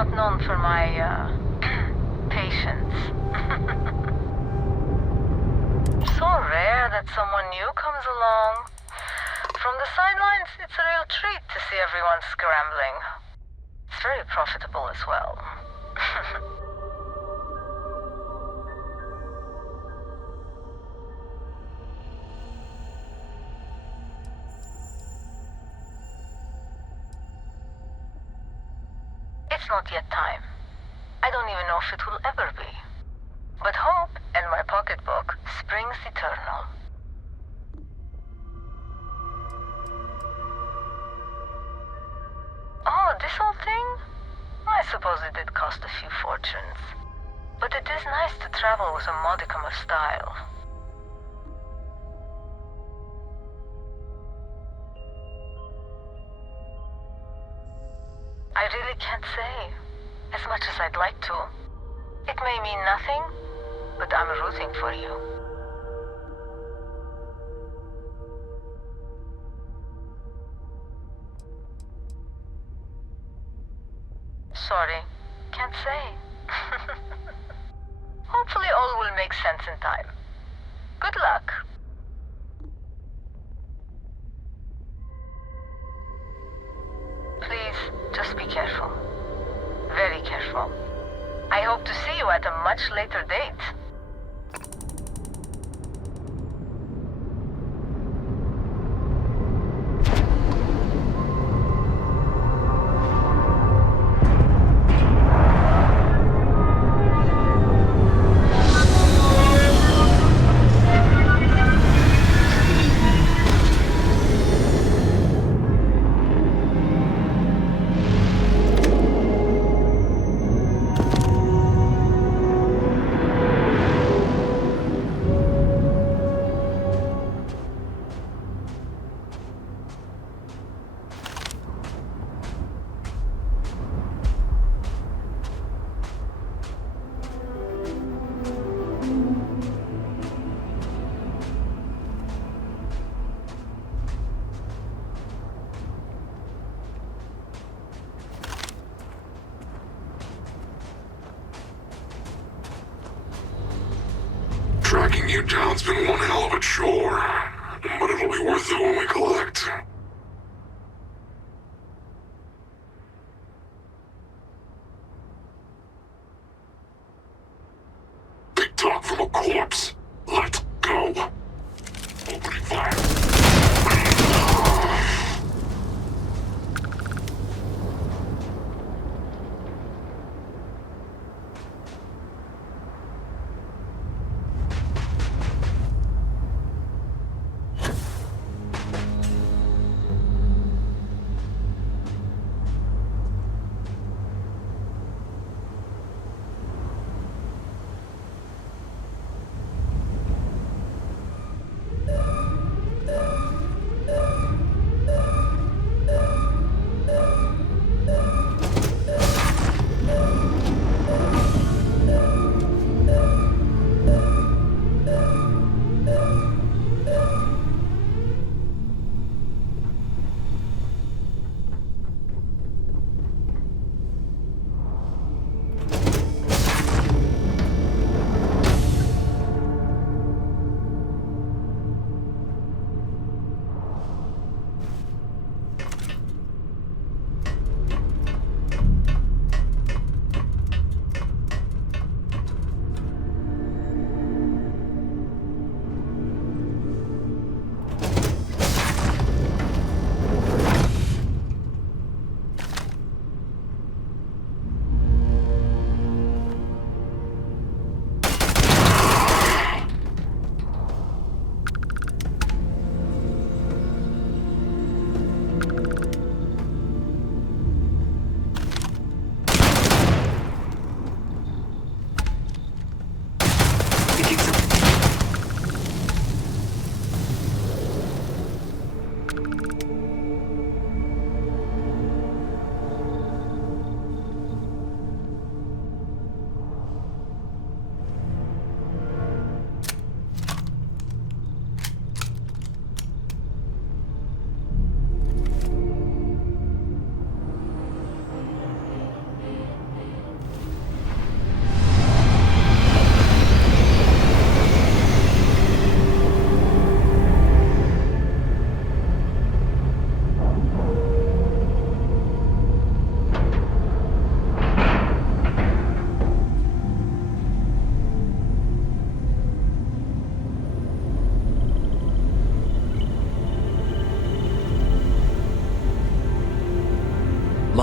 not known for my, patience. So rare that someone new comes along. From the sidelines, it's a real treat to see everyone scrambling. It's very profitable as well. It's not yet time. I don't even know if it will ever be. But hope and my pocketbook springs eternal. Oh, this old thing? I suppose it did cost a few fortunes. But it is nice to travel with a modicum of style. I really can't say, as much as I'd like to. It may mean nothing, but I'm rooting for you. Sorry, can't say. Hopefully all will make sense in time. Good luck. Please, just be careful. Very careful. I hope to see you at a much later date. Tracking you down's been one hell of a chore, but it'll be worth it when we collect. Big talk from a corpse. Let's go. Opening fire.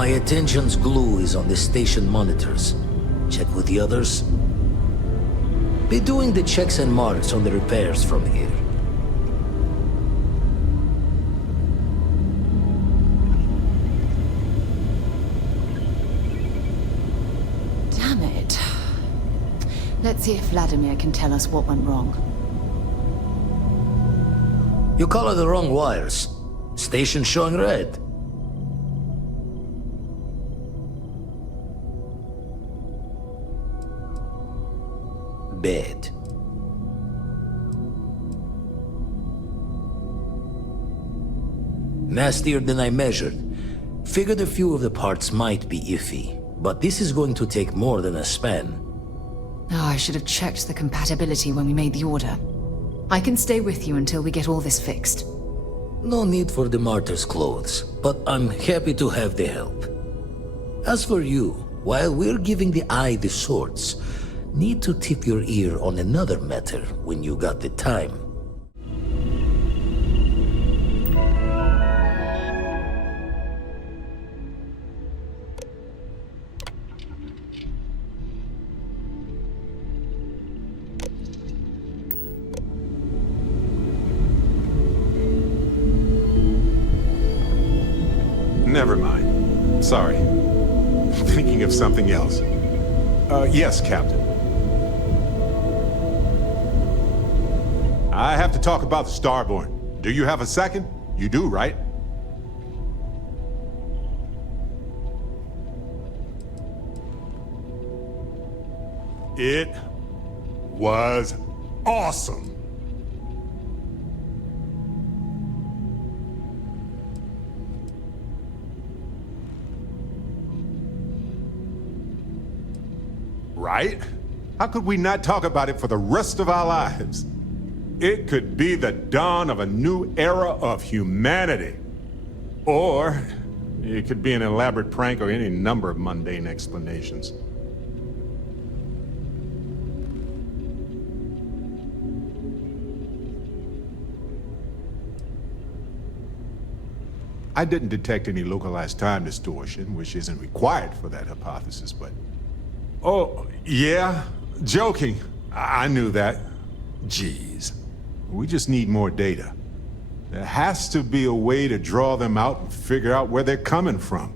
My attention's glue is on the station monitors. Check with the others. Be doing the checks and marks on the repairs from here. Damn it. Let's see if Vladimir can tell us what went wrong. You color the wrong wires. Station showing red. Bad. Nastier than I measured. Figured a few of the parts might be iffy, but this is going to take more than a span. Oh, I should have checked the compatibility when we made the order. I can stay with you until we get all this fixed. No need for the martyr's clothes, but I'm happy to have the help. As for you, while we're giving the eye the swords, need to tip your ear on another matter when you got the time. Never mind. Sorry. Thinking of something else. Yes, Captain. I have to talk about the Starborn. Do you have a second? You do, right? It was awesome. Right? How could we not talk about it for the rest of our lives? It could be the dawn of a new era of humanity. Or it could be an elaborate prank or any number of mundane explanations. I didn't detect any localized time distortion, which isn't required for that hypothesis, but... Oh, yeah? Joking. I knew that. Jeez. We just need more data. There has to be a way to draw them out and figure out where they're coming from.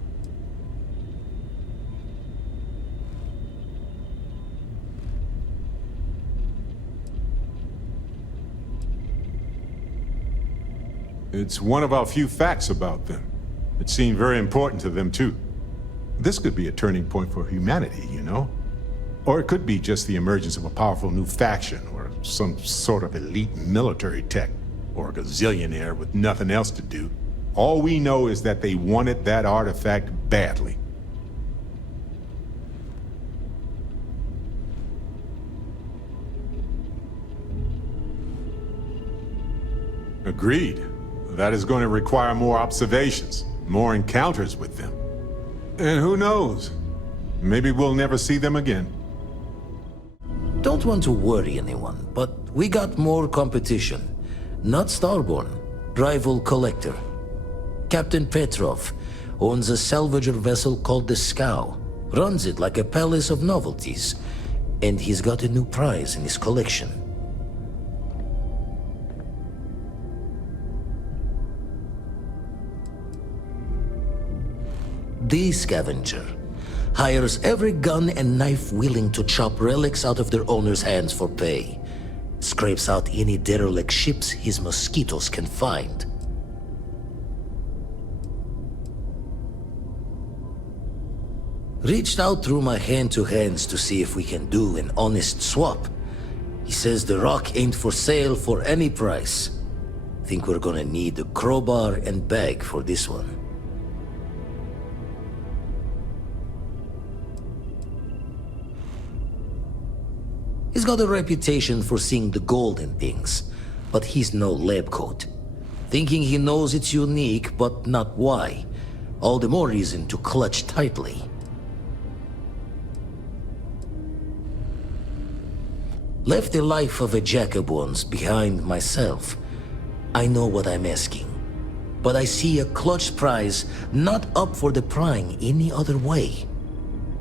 It's one of our few facts about them. It seemed very important to them, too. This could be a turning point for humanity, you know? Or it could be just the emergence of a powerful new faction, or some sort of elite military tech, or a gazillionaire with nothing else to do. All we know is that they wanted that artifact badly. Agreed. That is going to require more observations, more encounters with them. And who knows? Maybe we'll never see them again. Don't want to worry anyone, but we got more competition. Not Starborn, rival collector. Captain Petrov owns a salvager vessel called the Scow. Runs it like a palace of novelties. And he's got a new prize in his collection. The Scavenger hires every gun and knife willing to chop relics out of their owner's hands for pay. Scrapes out any derelict ships his mosquitoes can find. Reached out through my hand-to-hands to see if we can do an honest swap. He says the rock ain't for sale for any price. Think we're gonna need a crowbar and bag for this one. He's got a reputation for seeing the gold in things, but he's no lab coat. Thinking he knows it's unique, but not why. All the more reason to clutch tightly. Left the life of a jackabones behind myself. I know what I'm asking. but I see a clutch prize not up for the prying any other way.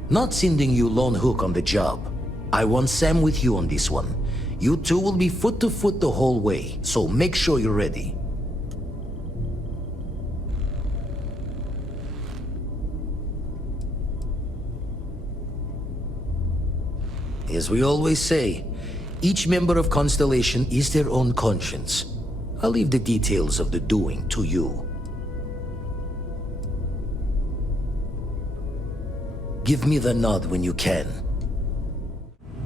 Not sending you lone hook on the job. I want Sam with you on this one. You two will be foot to foot the whole way, so make sure you're ready. As we always say, each member of Constellation is their own conscience. I'll leave the details of the doing to you. Give me the nod when you can.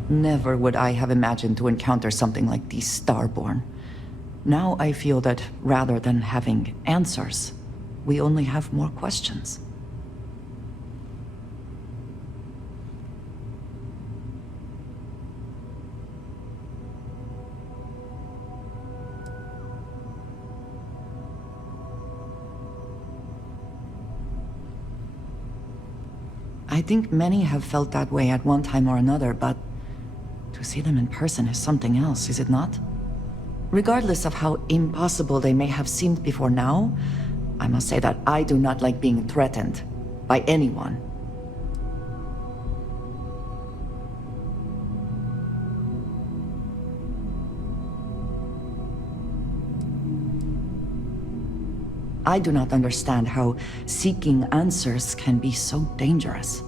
Never would I have imagined to encounter something like these Starborn. Now I feel that rather than having answers, we only have more questions. I think many have felt that way at one time or another, but to see them in person is something else, is it not? Regardless of how impossible they may have seemed before now, I must say that I do not like being threatened by anyone. I do not understand how seeking answers can be so dangerous.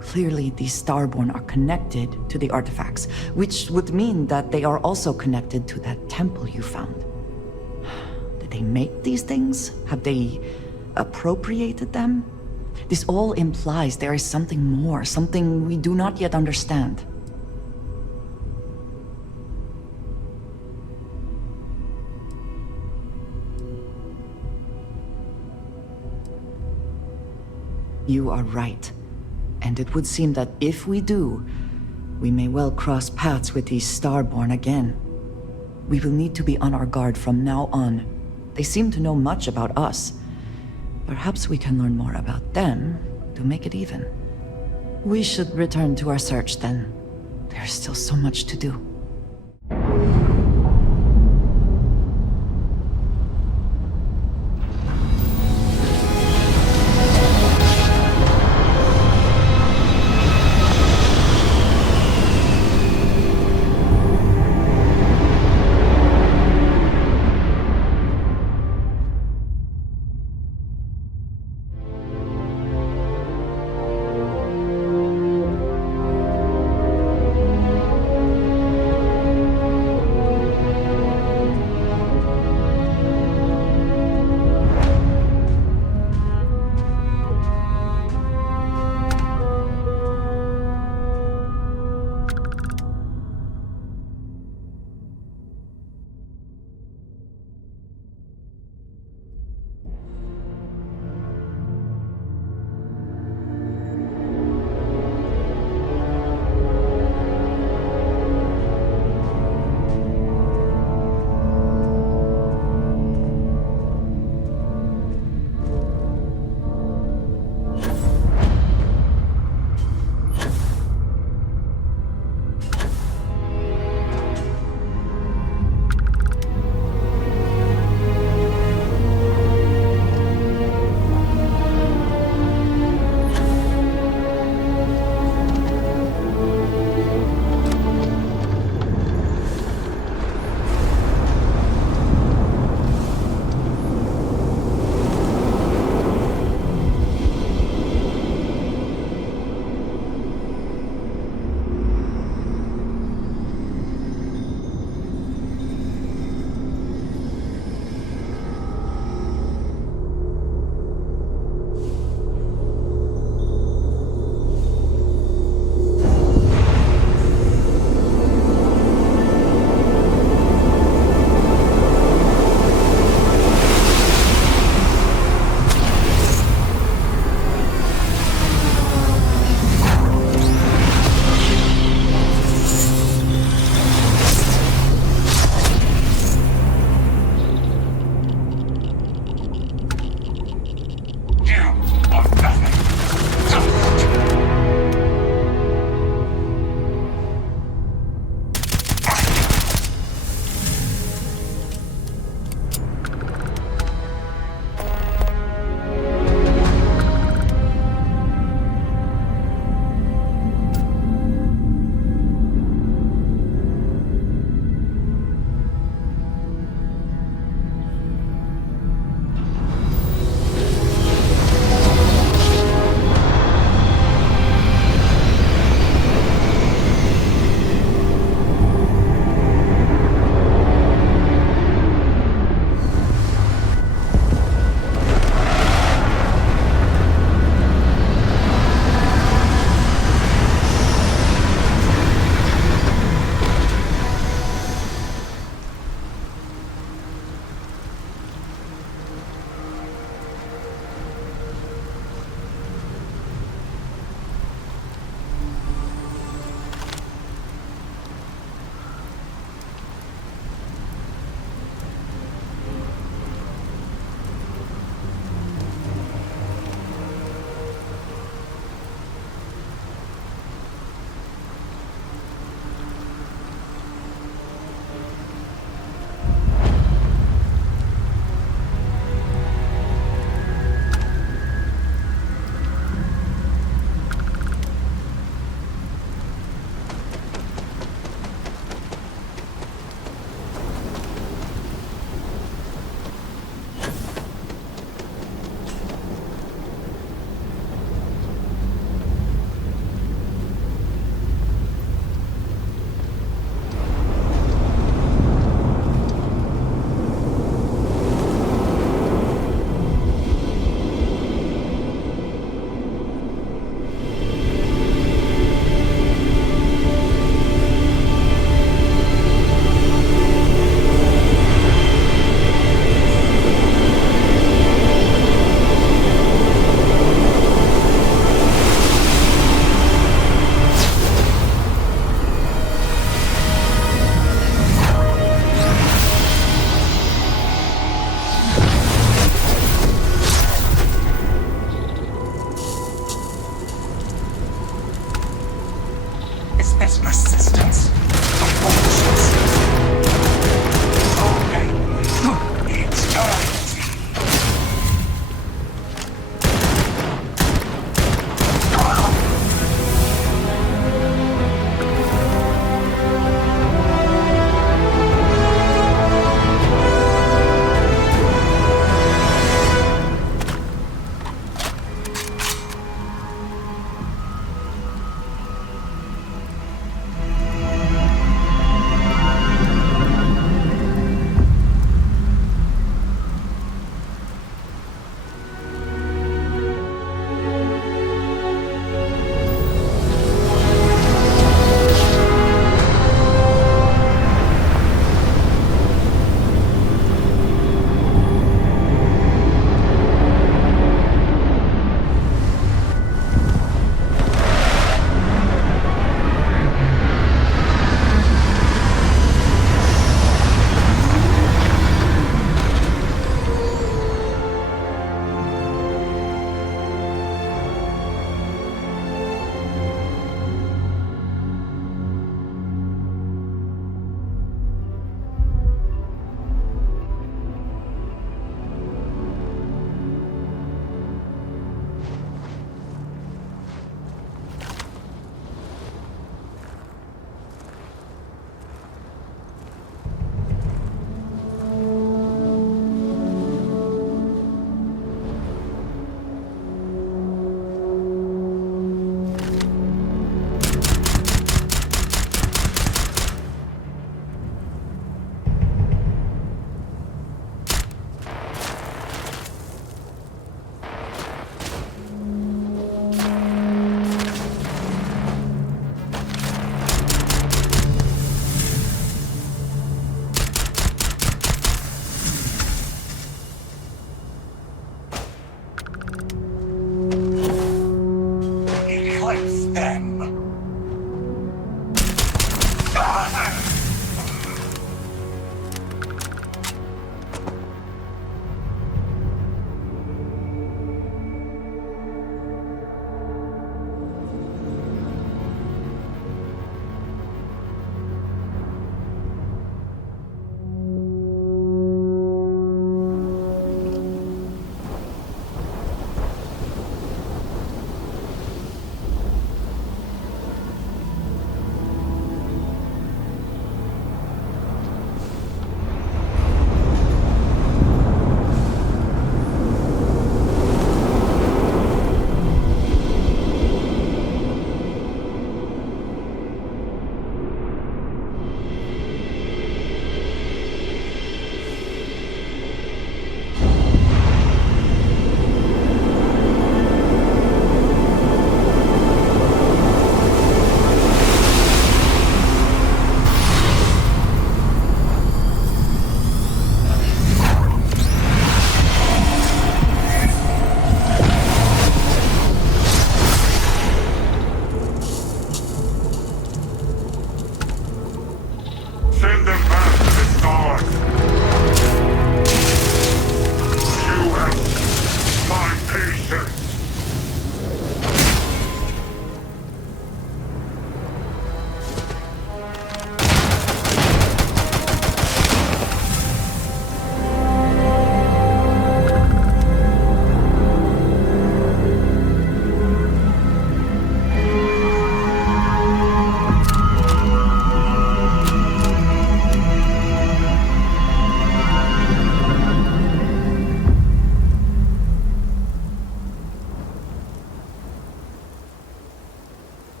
Clearly, these Starborn are connected to the artifacts, which would mean that they are also connected to that temple you found. Did they make these things? Have they appropriated them? This all implies there is something more, something we do not yet understand. You are right. And it would seem that if we do, we may well cross paths with these Starborn again. We will need to be on our guard from now on. They seem to know much about us. Perhaps we can learn more about them to make it even. We should return to our search then. There's still so much to do.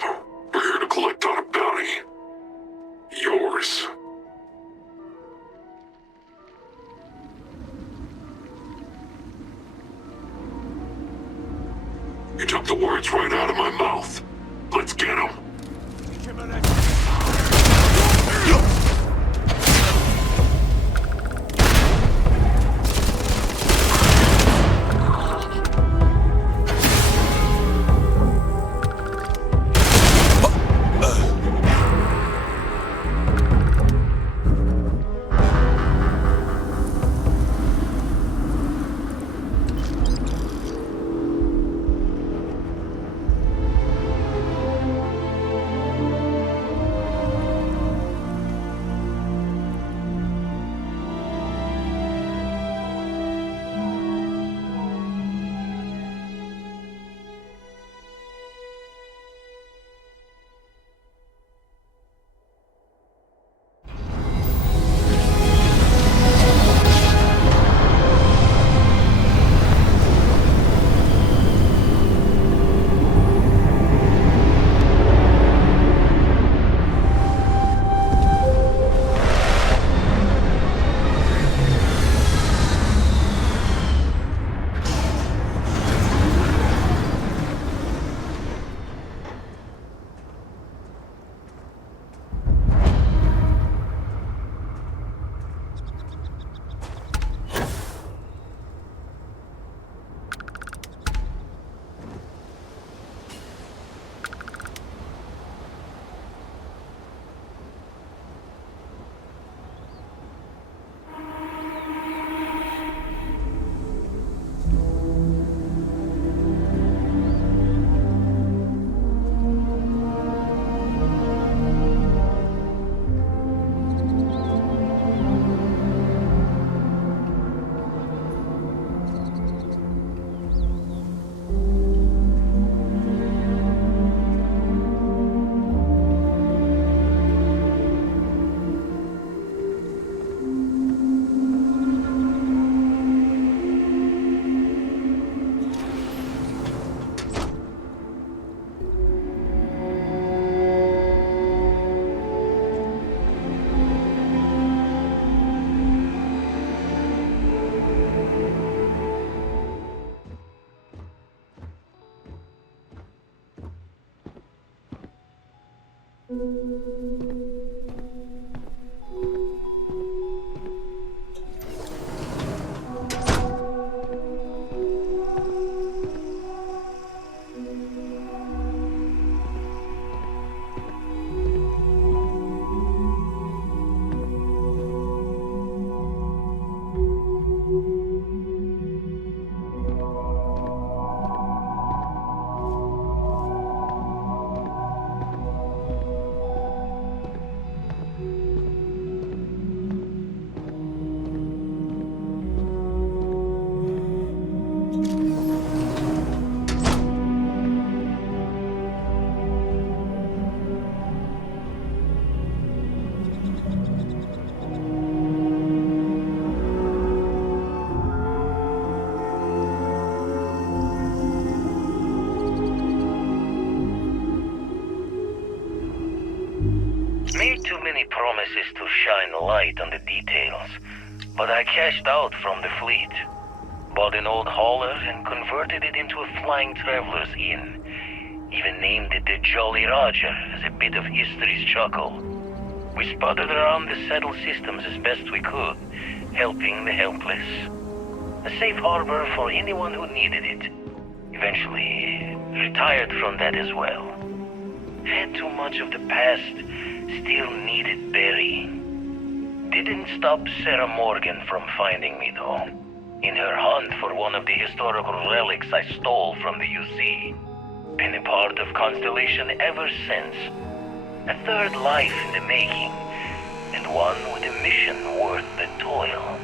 job. We're here to collect on a bounty. Yours. You took the words right out of my mouth. Let's get him. Made too many promises to shine light on the details, but I cashed out from the fleet. Bought an old hauler and converted it into a flying traveler's inn. Even named it the Jolly Roger as a bit of history's chuckle. We sputtered around the settled systems as best we could, helping the helpless. A safe harbor for anyone who needed it. Eventually, retired from that as well. Had too much of the past, still needed burying. Didn't stop Sarah Morgan from finding me though. In her hunt for one of the historical relics I stole from the UC. Been a part of Constellation ever since. A third life in the making, and one with a mission worth the toil.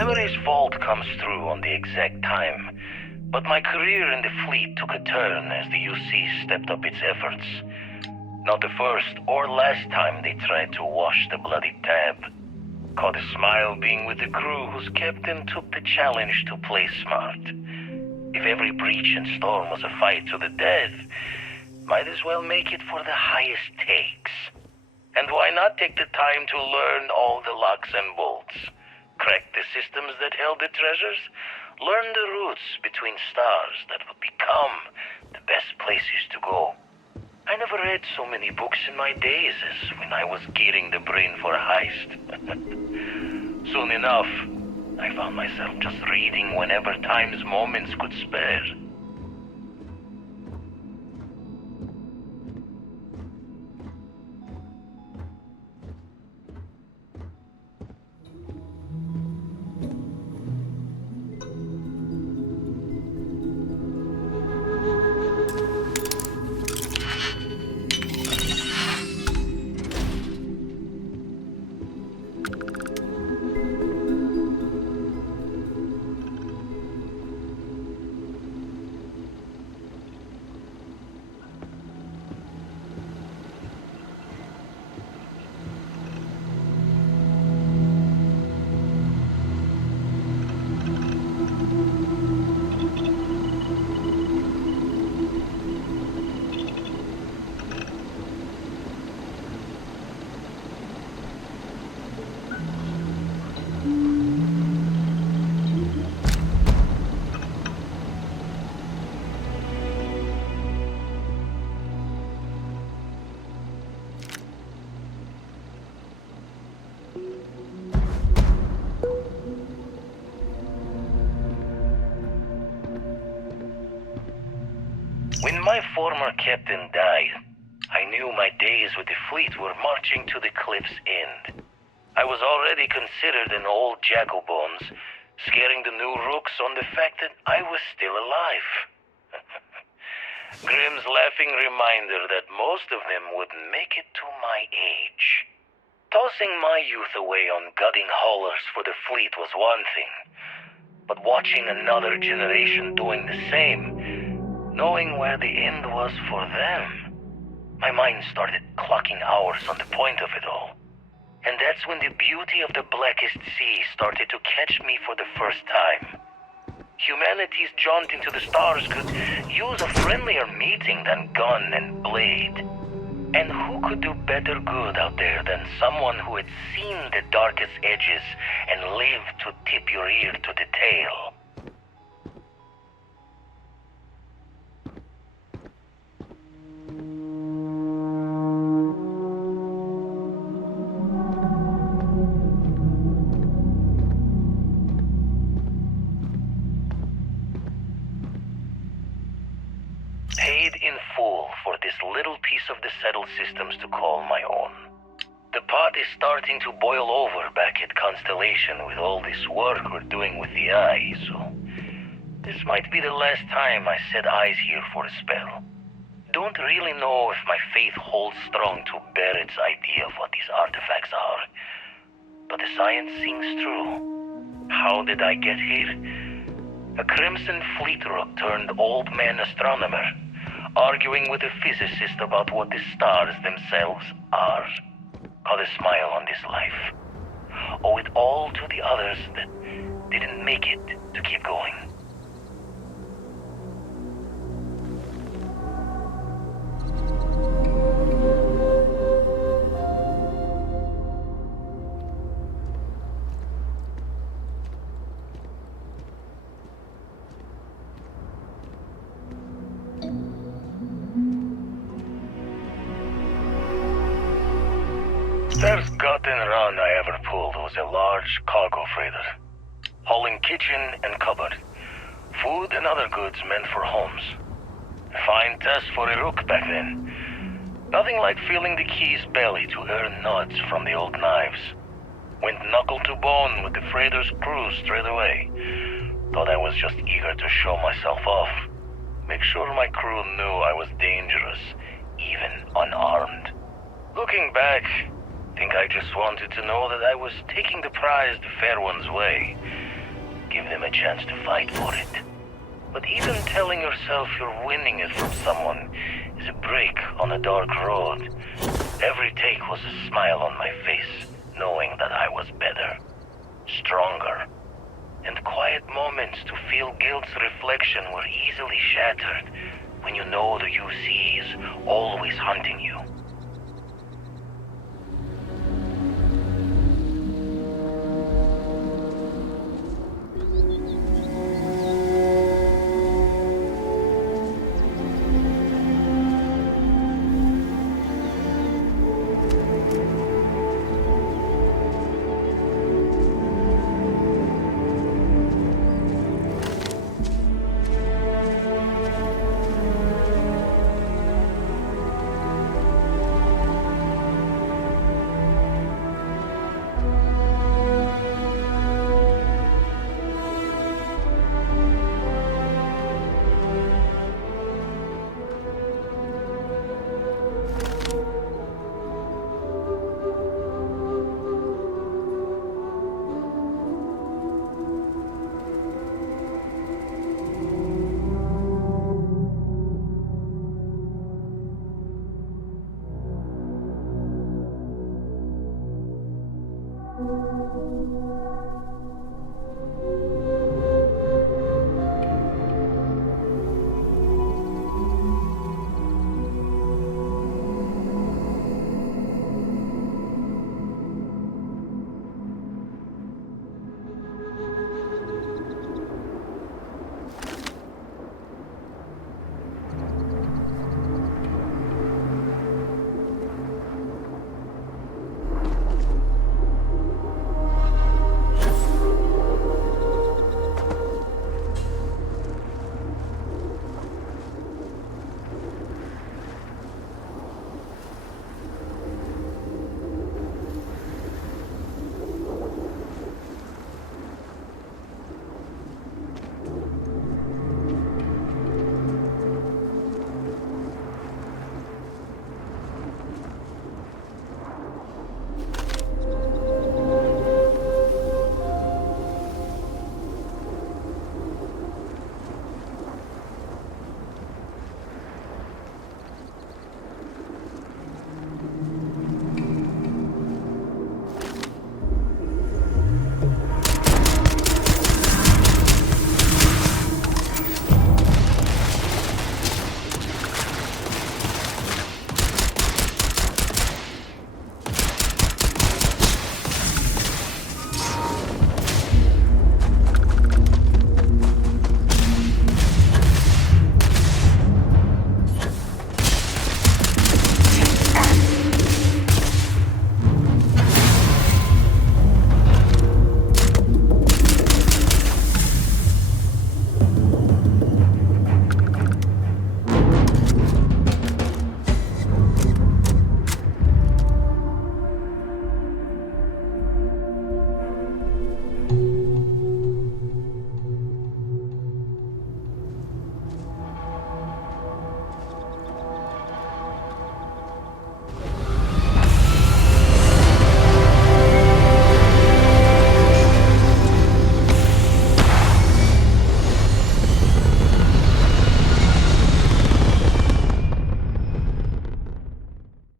Memory's fault comes through on the exact time, but my career in the fleet took a turn as the UC stepped up its efforts. Not the first or last time they tried to wash the bloody tab. Caught a smile being with the crew whose captain took the challenge to play smart. If every breach and storm was a fight to the death, might as well make it for the highest stakes. And why not take the time to learn all the locks and bolts? Crack the systems that held the treasures? Learn the routes between stars that would become the best places to go. I never read so many books in my days as when I was gearing the brain for a heist. Soon enough, I found myself just reading whenever time's moments could spare. When my former captain died, I knew my days with the fleet were marching to the cliff's end. I was already considered an old jackalbones, scaring the new rooks on the fact that I was still alive. Grimm's laughing reminder that most of them wouldn't make it to my age. Tossing my youth away on gutting haulers for the fleet was one thing, but watching another generation doing the same, knowing where the end was for them, my mind started clocking hours on the point of it all. And that's when the beauty of the Blackest Sea started to catch me for the first time. Humanity's jaunt into the stars could use a friendlier meeting than gun and blade. And who could do better good out there than someone who had seen the darkest edges and lived to tip your ear to the tale? Paid in full for this little piece of the settled systems to call my own. The pot is starting to boil over back at Constellation with all this work we're doing with the eye, so this might be the last time I set eyes here for a spell. Don't really know if my faith holds strong to Barrett's idea of what these artifacts are, but the science sings true. How did I get here? A Crimson Fleet rook turned old man astronomer, arguing with a physicist about what the stars themselves are. Got a smile on this life. Owe it all to the others that didn't make it to keep going. First gut and run I ever pulled was a large cargo freighter, hauling kitchen and cupboard, food and other goods meant for homes. A fine test for a rook back then. Nothing like feeling the key's belly to earn nuts from the old knives. Went knuckle to bone with the freighter's crew straight away. Thought I was just eager to show myself off. Make sure my crew knew I was dangerous, even unarmed. Looking back, I think I just wanted to know that I was taking the prize the fair one's way. give them a chance to fight for it. But even telling yourself you're winning it from someone is a break on a dark road. Every take was a smile on my face, knowing that I was better, stronger, and quiet moments to feel guilt's reflection were easily shattered when you know the UC is always hunting you.